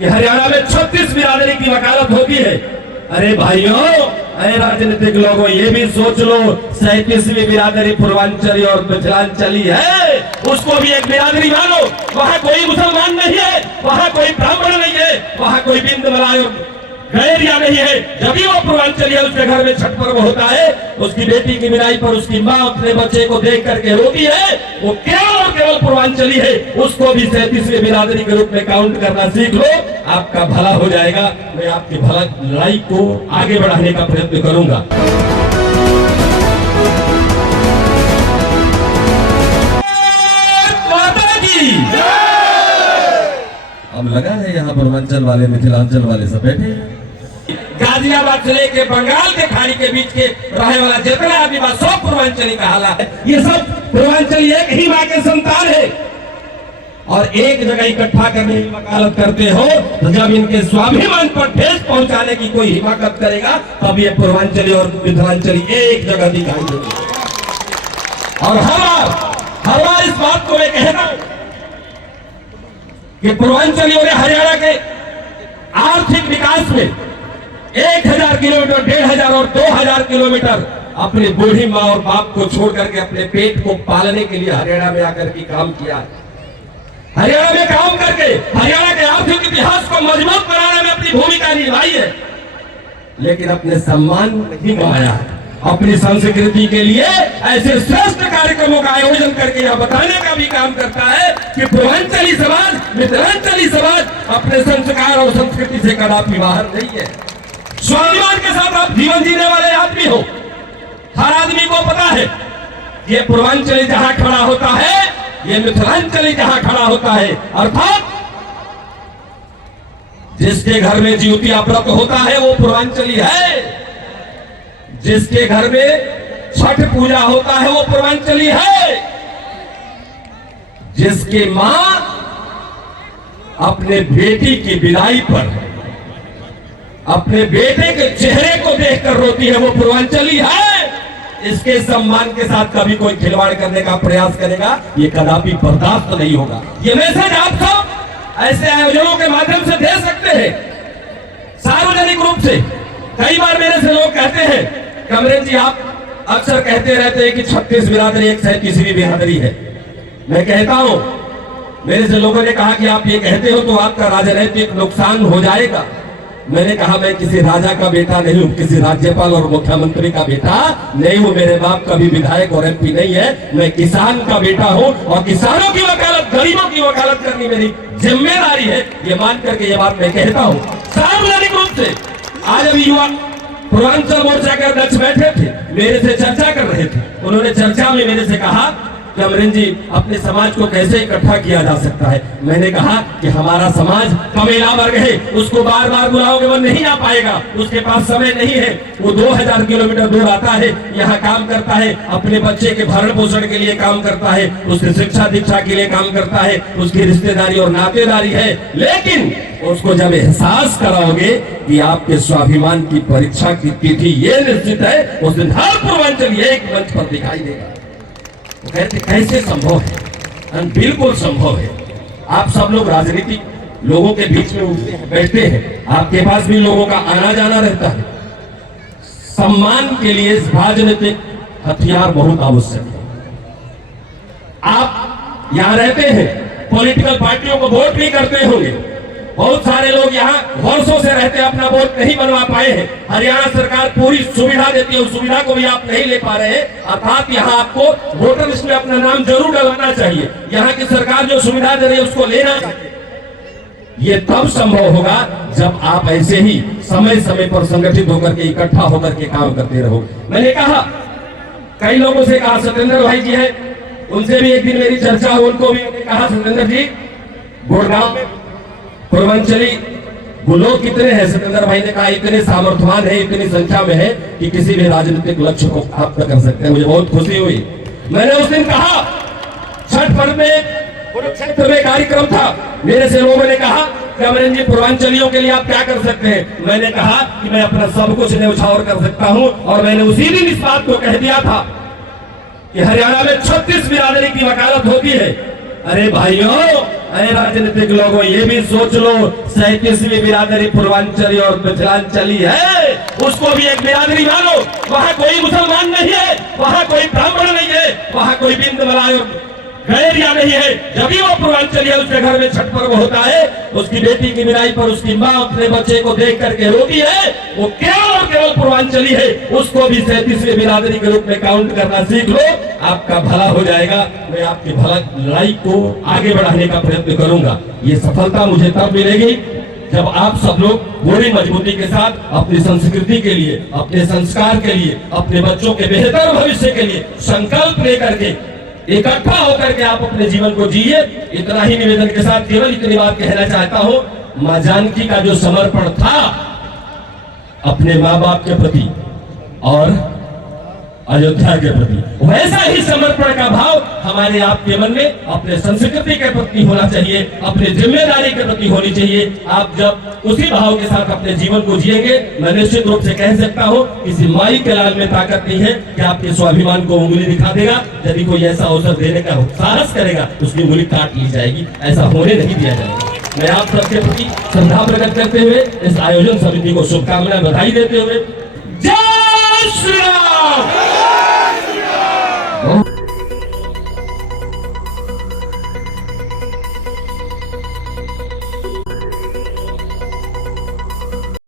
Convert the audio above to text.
कि हरियाणा में 36 बिरादरी की वकालत होती है। अरे भाइयों, अरे राजनीतिक लोगों, ये भी सोच लो 37वीं बिरादरी पूर्वांचली और मिथिलांचली है, उसको भी एक बिरादरी मानो। वहां कोई मुसलमान नहीं है, वहां कोई ब्राह्मण नहीं है, वहां कोई बिंद मलाय और गैरिया नहीं है। जब भी वो पूर्वांचली है, उसके घर में छठ पर्व होता है, उसकी बेटी की विदाई पर उसकी माँ अपने बच्चे को देख करके रोती है, वो केवल और केवल पूर्वांचली है। उसको भी 37वीं बिरादरी के रूप में काउंट करना सीख लो, आपका भला हो जाएगा। मैं आपकी भला लड़ाई को आगे बढ़ाने का प्रयत्न करूंगा। माता की अब लगा है यहाँ पूर्वांचल वाले मिथिलांचल वाले सब बैठे हैं। गाजियाबाद से लेके बंगाल के खाड़ी के बीच के रहने वाला जितना आदमी बात सब पूर्वांचली का हाल है। ये सब पूर्वांचली एक ही माँ के संतान है और एक जगह इकट्ठा करने की वकालत करते हो, तो जब इनके स्वाभिमान पर ठेस पहुंचाने की कोई हिमाकत करेगा, तब ये पूर्वांचली और मिथिलांचली एक जगह दिखाई देगी। और हर बार इस बात को मैं कहता हूं कि पूर्वांचली और हरियाणा के आर्थिक विकास में 1000 किलोमीटर, 1500 और 2000 किलोमीटर अपनी बूढ़ी माँ और बाप को छोड़ करके अपने पेट को पालने के लिए हरियाणा में आकर के काम किया है। हरियाणा में काम करके हरियाणा के आर्थिक इतिहास को मजबूत बनाने में अपनी भूमिका निभाई है, लेकिन अपने सम्मान नहीं गंवाया है। अपनी संस्कृति के लिए ऐसे श्रेष्ठ कार्यक्रमों का आयोजन करके यह बताने का भी काम करता है कि पूर्वांचली समाज, मिथिलांचली समाज अपने संस्कार और संस्कृति से कदापि बाहर नहीं है। स्वाभिमान के साथ आप जीवन जीने वाले आदमी हो। हर आदमी को पता है ये पूर्वांचली जहां खड़ा होता है, ये मिथिलांचली जहां खड़ा होता है, अर्थात जिसके घर में जिउतिया व्रत होता है वो पूर्वांचली है, जिसके घर में छठ पूजा होता है वो पूर्वांचली है, जिसकी मां अपने बेटी की विदाई पर अपने बेटे के चेहरे को देखकर रोती है वो पूर्वांचली है। इसके सम्मान के साथ कभी कोई खिलवाड़ करने का प्रयास करेगा, ये कदापि बर्दाश्त नहीं होगा। ये मैसेज आप सब ऐसे आयोजनों के माध्यम से दे सकते हैं, सार्वजनिक रूप से। कई बार मेरे से लोग कहते हैं कि अमरेश जी आप अक्सर कहते रहते हैं कि 36 बिरादरी एक 37वीं बिरादरी है। मैं कहता हूं, मेरे से लोगों ने कहा कि आप ये कहते हो तो आपका राजनीतिक नुकसान हो जाएगा। मैंने कहा मैं किसी राजा का बेटा नहीं हूं, किसी राज्यपाल और मुख्यमंत्री का बेटा नहीं हूं, मेरे बाप का भी विधायक और एमपी नहीं है। मैं किसान का बेटा हूं और किसानों की वकालत, गरीबों की वकालत करनी मेरी जिम्मेदारी है। ये मान करके ये बात मैं कहता हूं सार्वजनिक रूप से। आज अभी युवा पूर्वांचल मोर्चा के अध्यक्ष बैठे थे, मेरे से चर्चा कर रहे थे। उन्होंने चर्चा में मेरे से कहा कि अमरेश जी अपने समाज को कैसे इकट्ठा किया जा सकता है। मैंने कहा कि हमारा समाज कमेला वर्ग है, उसको बार बार बुलाओगे वो नहीं आ पाएगा, उसके पास समय नहीं है। वो 2000 किलोमीटर दूर आता है, यहाँ काम करता है, अपने बच्चे के भरण पोषण के लिए काम करता है, उसकी शिक्षा दीक्षा के लिए काम करता है, उसकी रिश्तेदारी और नातेदारी है। लेकिन उसको जब एहसास कराओगे कि आपके स्वाभिमान की परीक्षा की तिथि ये निश्चित है, उस दिन हर पूर्वांचल एक मंच पर दिखाई देगा। वो कहते कैसे संभव है? बिल्कुल संभव है। आप सब लोग राजनीतिक लोगों के बीच में उठते हैं, बैठते हैं, आपके पास भी लोगों का आना जाना रहता है। सम्मान के लिए राजनीतिक हथियार बहुत आवश्यक है। आप यहां रहते हैं, पॉलिटिकल पार्टियों को वोट भी करते होंगे। बहुत सारे लोग यहाँ वर्षों से रहते हैं, अपना वोट नहीं बनवा पाए हैं। हरियाणा सरकार पूरी सुविधा देती है, उस सुविधा को भी आप नहीं ले पा रहे हैं। अर्थात यहाँ आपको वोटर लिस्ट में अपना नाम जरूर डलवाना चाहिए। यहाँ की सरकार जो सुविधा दे रही है उसको लेना चाहिए। ये तब संभव होगा जब आप ऐसे ही समय समय पर संगठित होकर के, इकट्ठा होकर के काम करते रहो। मैंने कहा, कई लोगों से कहा, सत्येंद्र भाई जी है, उनसे भी एक दिन मेरी चर्चा हुई। उनको भी मैंने कहा, सत्येंद्र जी गुड़गांव में पूर्वांचली लोग कितने हैं? सत्येंद्र भाई ने कहा इतने सामर्थ्यवान है, इतनी संख्या में है कि किसी भी राजनीतिक लक्ष्य को प्राप्त कर सकते हैं। मुझे बहुत खुशी हुई। मैंने उस दिन कहा, छठ पर्व में कुरुक्षेत्र में कार्यक्रम था। मेरे से लोगों ने कहा कि अमरेश जी पूर्वांचलियों के लिए आप क्या कर सकते हैं? मैंने कहा कि मैं अपना सब कुछ न्यौछावर कर सकता हूं। और मैंने उसी दिन इस बात को कह दिया था कि हरियाणा में 36 बिरादरी की वकालत होती है। अरे भाइयों, अरे राजनीतिक लोगों, ये भी सोच लो 37वीं बिरादरी पूर्वांचली और मिथिलांचली है, उसको भी एक बिरादरी मानो। वहां कोई मुसलमान नहीं है, वहां कोई ब्राह्मण नहीं है, वहां कोई बिंद मलाई और गैरिया नहीं है। जब भी वो पूर्वांचली है, उसके घर में छठ पर्व होता है, उसकी बेटी की विदाई पर उसकी माँ अपने बच्चे को देख करके रोती है, वो केवल और केवल पूर्वांचली है। उसको भी 37वीं बिरादरी के रूप में काउंट करना सीख लो, आपका भला हो जाएगा। मैं आपकी लड़ाई को आगे बढ़ाने का प्रयत्न करूंगा। ये सफलता मुझे तब मिलेगी जब आप सब लोग पूरी मजबूती के साथ अपनी संस्कृति के लिए, अपने संस्कार के लिए, अपने बच्चों के बेहतर भविष्य के लिए संकल्प लेकर के इकट्ठा होकर के आप अपने जीवन को जिए। इतना ही निवेदन के साथ केवल इतनी बात कहना चाहता हूं, मां जानकी का जो समर्पण था अपने मां बाप के प्रति और अयोध्या के प्रति, वैसा ही समर्पण का भाव हमारे आपके मन में अपने संस्कृति के प्रति होना चाहिए, अपने जिम्मेदारी के प्रति होनी चाहिए। आप जब उसी भाव के साथ अपने जीवन को जिएंगे, मैं निश्चित रूप से कह सकता हूं, किसी माई के लाल में ताकत नहीं है कि आपके स्वाभिमान को उंगली दिखा देगा। यदि कोई ऐसा अवसर देने का साहस करेगा, उसकी उंगली काट ली जाएगी। ऐसा होने नहीं दिया जाएगा। मैं आप सबके प्रति श्रद्धा प्रकट करते हुए इस आयोजन समिति को शुभकामनाएं, बधाई देते हुए जय श्री राम।